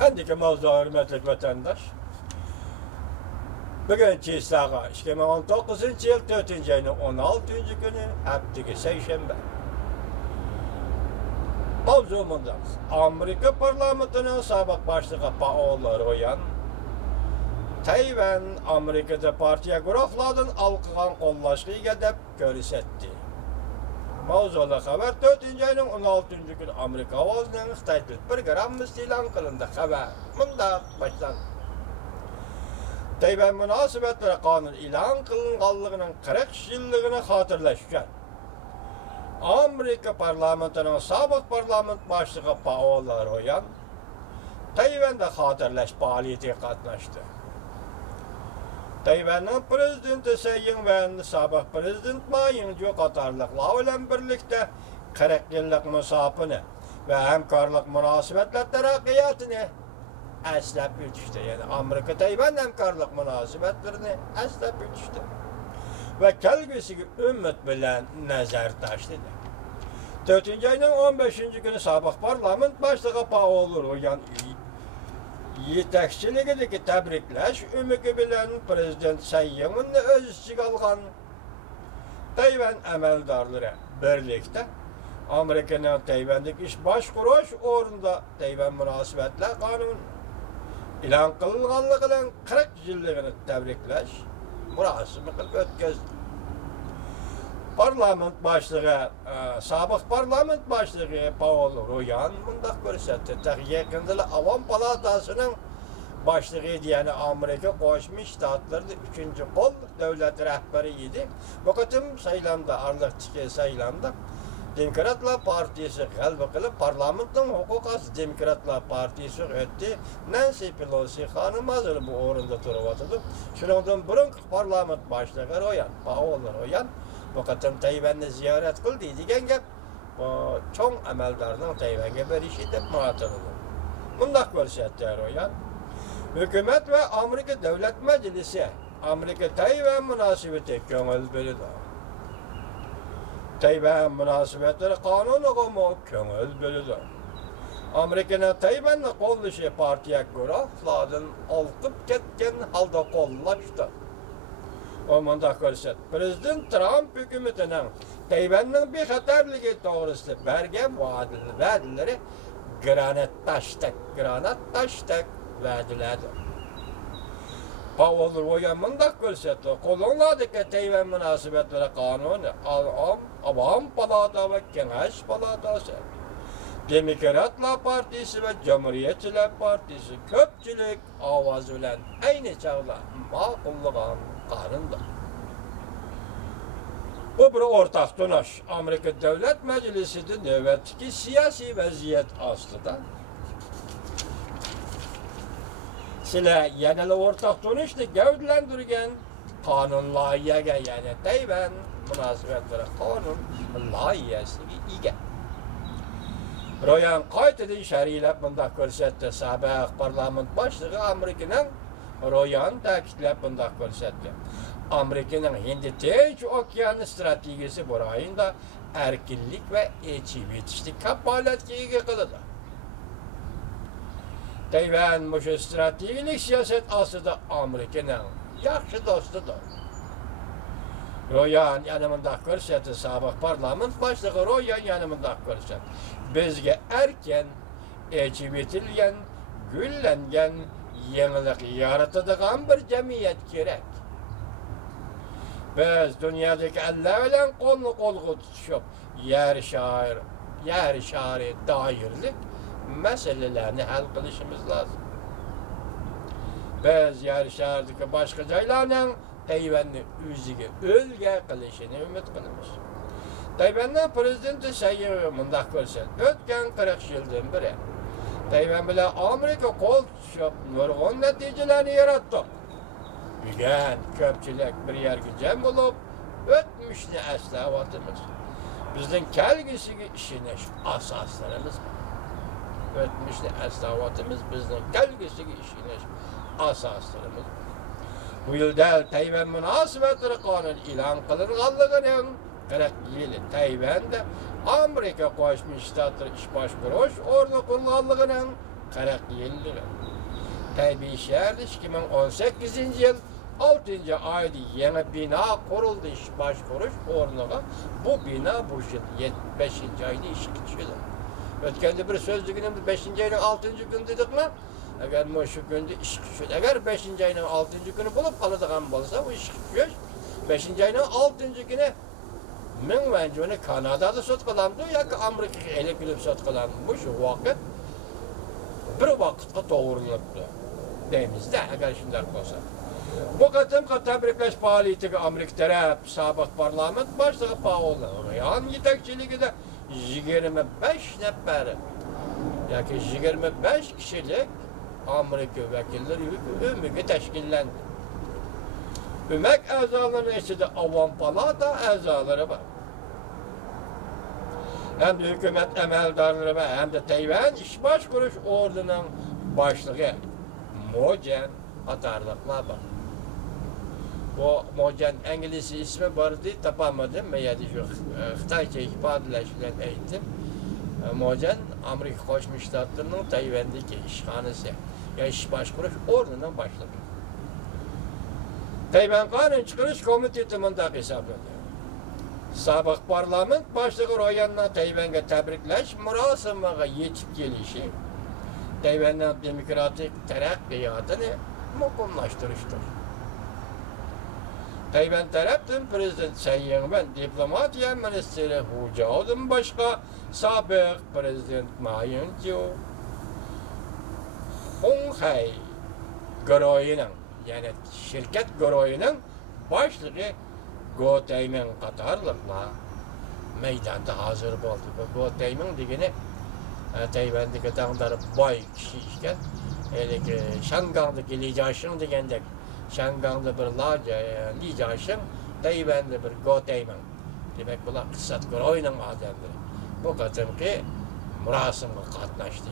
Endiki mavzu hürmetlik vatandaş. Bugün Çiğsağa 2019 yıl 4. ayının 16. günü haftaga seyşembe. Mavzumunda Amerika parlamentinin sabık başlığı Paul Ryan Tayvan Amerikada partiya guruhlardan alqıgan qo'llashga deb ko'rsatdi. Mavzuli xabar 4. ayının 16. günü Amerika ovozining Xitoy til programmasi e'lon qilindi. Xabar mundaq boshlandi. Tayvan munosabatlari qonun e'lon qilinganligining 40 yilligini xotirlash uchun Amerika parlamentining sobiq parlament boshlig'i Paul Ryan Tayvanda xotirlash faoliyatiga qatnashdi. Tayvanning prezidenti Tsai Ing-wen sobiq prezident Ma Ying-jeou qatorliqlar bilan birlikda 40 yillik musofani va hamkorlik munosabatlar taraqqiyotini eslab o'tishdi. Yani Amerika Tayvan hamkorlik munosabatlarini eslab o'tishdi. Ve kelgusiga umid bilan nazar tashladi. 4. ayning 15. günü sobiq parlament boshlig'i Paul Ryan yetakchiligidagi tabriklash umidi bilan prezident Tsai Ing-wenni o'z ichiga olgan Tayvan amaldorlari birlikda Amerikaning Tayvandagi ish boshqarish o'rnida Tayvan munosabatlar qonuni e'lon qilinganligidan 40 yilligini tabriklash murosimi qilib o'tkazdi. Parlament boshlig'i, sobiq parlament boshlig'i Paul Ryan bundaq ko'rsatdi. Yaqinda Avom palatasining boshlig'i yani Amerika Qo'shma Shtatlarida 3-qo'l davlat rahbari edi. Bu qatim saylamda, arliqdagi saylamda Demokratlar partiyasi g'alaba qilib parlamentning huquqi Demokratlar partiyasi o'tdi. Nancy Pelosi xonim hozir bu o'rinda turibdi. Shuningdek burungi parlament boshlig'i Ryan, Paul Ryan bu qatim Tayvanni ziyorat qildi degan gap cho'ng amaldorning Tayvanga berishi deb ma'lum. Bundaq ko'rsatdi Ryan. Hukumat va Amerika Davlat Majlisi Amerika Tayvan munosabatiga ko'ngil berdi. Tayvan munosabatlari qonuniga ko'ngil berdi. Amerikaning Tayvanni qo'llashi partiya guruhlardan olqib ketgan holda qo'llashdi. Mundaq ko'rsatdi. Prezident Trump hukumatining Tayvanning bexatarligi to'g'risida bergan va'dalari granat tashdak va'dalardir. Paul Ryan mundaq ko'rsatdi. Qo'llaniladigan Tayvan munosabatlari qonuni Avom palata va Kengash palatasi Demokratlar partiyasi va Cumhuriyetchilar partiyasi ko'pchilik ovoz bilan ayni chog'da ma'qullagan qonundir. Bu bir o'rtaq tunash Amerika Davlat Majlisida navbatdagi siyosiy vaziyat ostida sizlar yanada o'rtaq tunishni gavdalantirgan qonun loyihaga, ya'ni Tayvan munosabatlari qonun loyihasiga ega. Ryan qaytadan sharhlab bundaq ko'rsatdi. Sobiq parlament boshlig'i Amerikaning Ryan ta'kidlab bundaq ko'rsatdi. Amerikaning Hind Tinch okeani strategiyasi bu rayonda erkinlik va echib yetishlik kafolatga ega qiladi. Tayvan mushu strategik siyosat ostida Amerikaning yaxshi do'stidir. Ryan yana mundaq ko'rsatdi. Sobiq parlament boshlig'i Ryan yana mundaq ko'rsatdi. Bizga erkin, echib yetilgan, gullangan, yangilik yaratadigan bir jamiyat kerak. Biz dunyodagi Allah bilan qo'lni-qo'lga tutishib, yer shari doirlik masalalarni hal qilishimiz lozim. Biz yer sharidagi boshqa joylarning Tayvanni o'ziga o'lga qilishini umid qilamiz. Tayvanning prezidenti Tsai Ing-wen mundaq ko'rsatdi. O'tgan 40 yildan beri Tayvan bilan Amerika qo'l tutishib, nurg'un natijalarni yaratdi. Bugun ko'pchilik bir yerga jam bo'lib, o'tmishni eslayapmiz. Bizning kelgusiga ishonish asoslarimiz. O'tmishni eslayapmiz, bizning kelgusiga ishonish asoslarimiz. Bu yilda Tayvan munosabatlari qonun e'lon qilinganligining 40 yili Tayvanda Amerika Qo'shma Shtatlar ish boshqarish o'rni qurilganligining 40 yıllığı. Tabii şehirde 2018 yıl 6. ayda yeni bina kuruldu, iş baş kuruş ornağa. Bu bina bu yıl 5. ayda iş geçiyor. Ötkende bir sözlüğünün 5. ayının 6. günü dedik mi? Eğer şu günde iş geçiyor. Eğer 5. ayının 6. günü bulup kalıdığım olsa bu iş geçiyor. 5. ayının 6. günü men bence onu Kanada'da sotkalandı ya ki Amerika'ya ele gülüp sotkalandı. Bu şu vakit bir vakitte doğruluktu. Demizde eğer şimdi olsa. Bu kadar tebrikleş faaliyeti Amerika taraf sabık parlament başlığı Paul Ryan yetekçiliği de 25 nefer. Yani 25 kişilik Amerika vekilleri ümumi teşkillendi. Hükümet azalarının içinde Avam Palata azaları var. Hem de hükümet emeldarları var, hem de Tayvan iş baş kuruş ordunun başlığı Mojen atarlıklar var. Bu Mojen İngilizce ismi vardı, tapamadım. Ya da şu Xitayca ifadeleşilen eğitim. Mojen Amerika Koçmuş Ştatlarının Tayvan'daki işhanesi. Ya iş baş kuruş ordunun başlığı. Tayvan Kanun Çıkarış Komitesi mındak hesaplanıyor. Sabık parlament başlığı Royan'la Tayvan'a tebrikleş, murasımına yetip gelişi, Tayvan'ın demokratik terakkiyatını mukumlaştırıştır. Tayvan tarafından Prezident Tsai Ing-wen, Diplomatiya Ministeri Hu Jiao'dan başka sabık Prezident Ma Ying-jeou, Honghai Garoy'un yani şirket Garoy'un başlığı Go Tae-min qatarlıqlar meydanda hazır oldu. Go Tae-min degeni Tayvan'daki dağları boy kişi işken, Şangang'daki Li Jiaxing degende, Şangang'da bir Li Jiaxing, Tayvan'da bir Go Tae-min. Demek bular qissat Garoy'un adamları. Bu qadimki murasimga qatnaşdı.